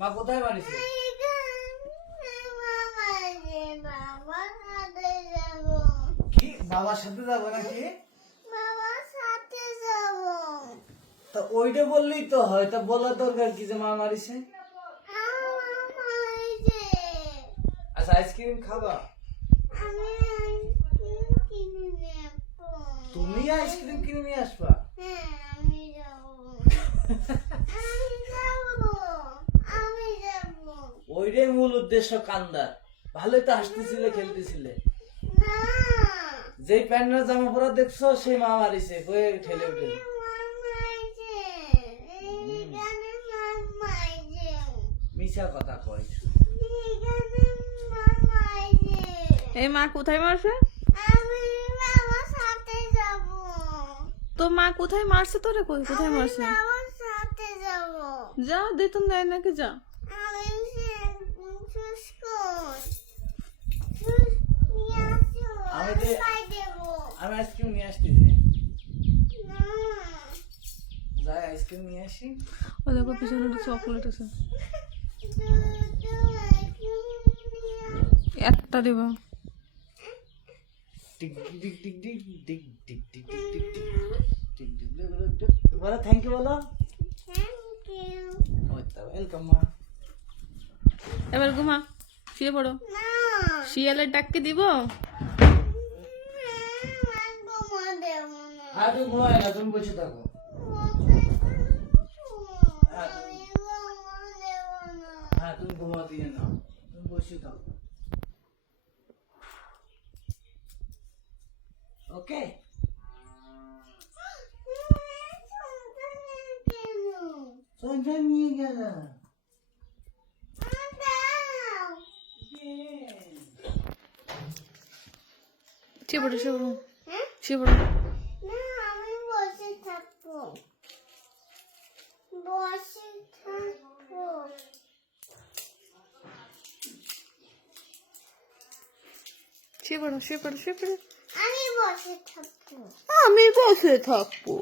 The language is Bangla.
মা কোথায় মারিছে? কি বাবার সাথে যাবো নাকি? তা ওইটা বললেই তো হয়, তা বলার দরকার কি যে মা মারিছে? আচ্ছা আইসক্রিম খাবা? তুমি আইসক্রিম কিনে নিয়ে আসবা? ওইটাই মূল উদ্দেশ্য কান্দার। ভালোই তো হাসতেছিলে, খেলতেছিলে। যেই প্যান্টের জামা পরা দেখছো সেই মা মারিছে কয়ে ঠেলে উঠে। মিছা কথা কয়। এই মা কোথায় মারছে? তো মা কোথায় মারছে তোরে? কই কোথায় মারছে? যা বেতন দেয় নাকি, যা। আমি আইসক্রিম নিয়ে আসতেছি। যাই আইসক্রিম নিয়ে আসি। ও দেখো পিছনে একটা চকলেট আছে, একটা দিব। Tick tick tick tick tick tick tick tick tick tick tick tick. বলো থ্যাংক ইউ বলো। ওয়েলকাম মা। এবার ঘুমা, শুয়ে পড়ো। শিয়ালের ডাককে দিব? আর তুমি ঘুমায় না, তুমি বসে থাকো। হ্যাঁ তুমি ঘুমা দিয়ে নাও, তুমি বসে থাকো। ওকে। সঞ্জয় নিয়ে গেল। শুয়ে পড়ো, শুয়ে পড়ো, শুয়ে পড়ো। শুয়ে পড়ো, শুয়ে পড়ো, শুয়ে পড়ো। আমি বসে থাকবো।